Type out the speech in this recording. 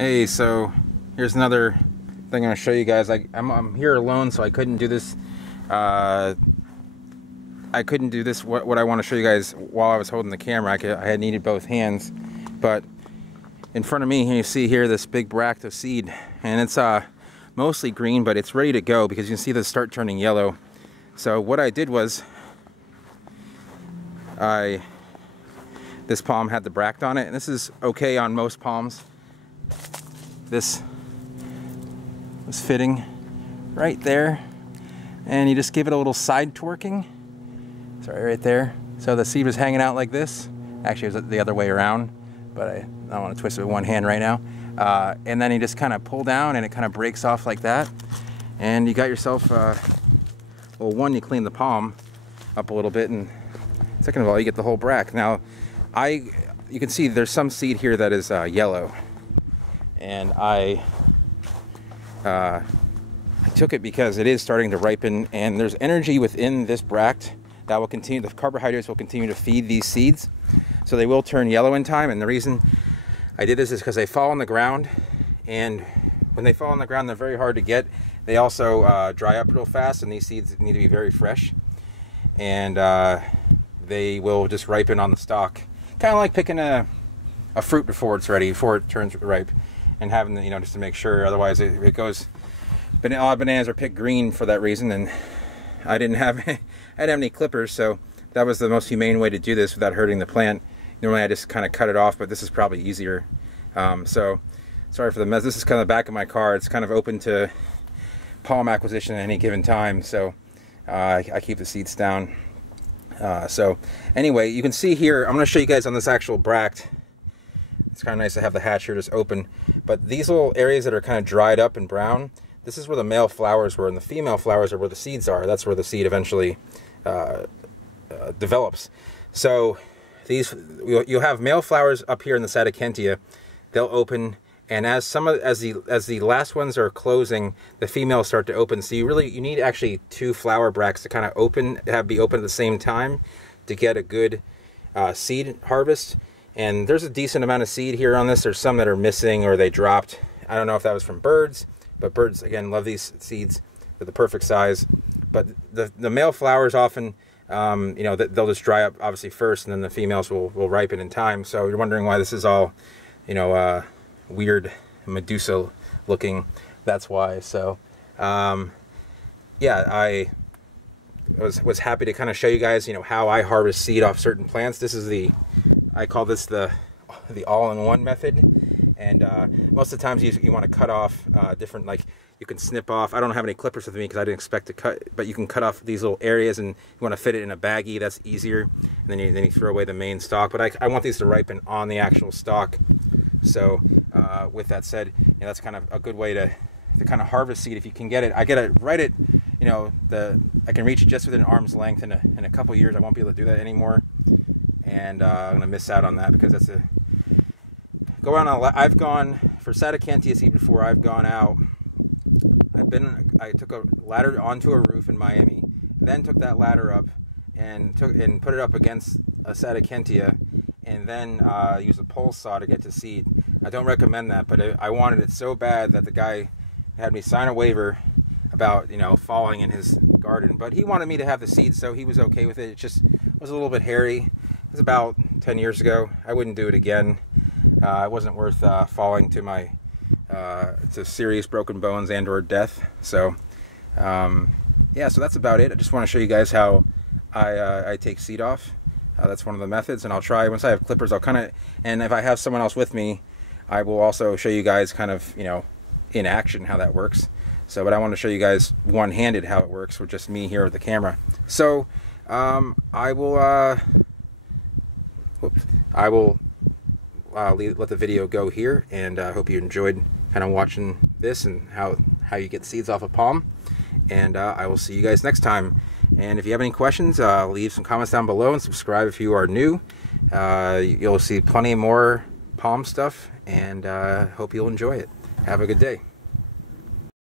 Hey, so here's another thing I'm going to show you guys. I'm here alone, so I couldn't do this. What I want to show you guys while I was holding the camera. I had needed both hands, but in front of me here you see here this big bract of seed, and it's mostly green, but it's ready to go because you can see this start turning yellow. So what I did was this palm had the bract on it, and this is okay on most palms. This was fitting right there, and you just give it a little side torquing. Sorry, right there. So the seed was hanging out like this. Actually, it was the other way around, but I don't want to twist it with one hand right now. And then you just kind of pull down, and it kind of breaks off like that, and you got yourself. Well, one, you clean the palm up a little bit, and second of all, you get the whole bract. Now, you can see there's some seed here that is yellow. And I took it because it is starting to ripen, and there's energy within this bract that will continue, the carbohydrates will continue to feed these seeds, so they will turn yellow in time. And the reason I did this is because they fall on the ground, and when they fall on the ground, they're very hard to get. They also dry up real fast, and these seeds need to be very fresh, and they will just ripen on the stalk, kind of like picking a fruit before it's ready, before it turns ripe. And having the, just to make sure, otherwise it goes. But all bananas are picked green for that reason, and I didn't have any clippers, so that was the most humane way to do this without hurting the plant. Normally I just kind of cut it off, but this is probably easier. So sorry for the mess. This is kind of the back of my car. It's kind of open to palm acquisition at any given time, so I keep the seeds down. So anyway, you can see here, I'm going to show you guys on this actual bract. It's kind of nice to have the hatch here just open, but these little areas that are kind of dried up and brown, this is where the male flowers were, and the female flowers are where the seeds are. That's where the seed eventually develops. So you'll have male flowers up here in the Sadacentia. They'll open, and as the last ones are closing, the females start to open. So you need actually two flower bracts to kind of be open at the same time to get a good seed harvest. And there's a decent amount of seed here on this. There's some that are missing or they dropped. I don't know if that was from birds, but birds, again, love these seeds. They're the perfect size. But the male flowers often, they'll just dry up obviously first, and then the females will ripen in time. So you're wondering why this is all, weird Medusa looking. That's why. So, yeah, I was happy to kind of show you guys, how I harvest seed off certain plants. This is I call this the all-in-one method, and most of the times you want to cut off different, like you can snip off. I don't have any clippers with me because I didn't expect to cut, but you can cut off these little areas, and you want to fit it in a baggie. That's easier, and then you throw away the main stalk. But I want these to ripen on the actual stalk. So with that said, that's kind of a good way to kind of harvest seed if you can get it. I get it right at I can reach it just within arm's length. In a couple years I won't be able to do that anymore. And I'm gonna miss out on that because that's I've gone for Sadacentia seed before. I've gone out. I took a ladder onto a roof in Miami, then took that ladder up and put it up against a Sadacentia, and then used a pole saw to get to seed. I don't recommend that, but I wanted it so bad that the guy had me sign a waiver about falling in his garden. But he wanted me to have the seed, so he was okay with it. It just was a little bit hairy. It was about 10 years ago. I wouldn't do it again. It wasn't worth falling to serious broken bones and or death. So yeah, so that's about it. I just want to show you guys how I take seed off. That's one of the methods, and I'll try, once I have clippers, and if I have someone else with me, I will also show you guys kind of in action how that works. So, but I want to show you guys one-handed how it works with just me here with the camera. So I will let the video go here, and I hope you enjoyed kind of watching this and how you get seeds off a palm. And I will see you guys next time. And if you have any questions, leave some comments down below, and subscribe if you are new. You'll see plenty more palm stuff, and hope you'll enjoy it. Have a good day.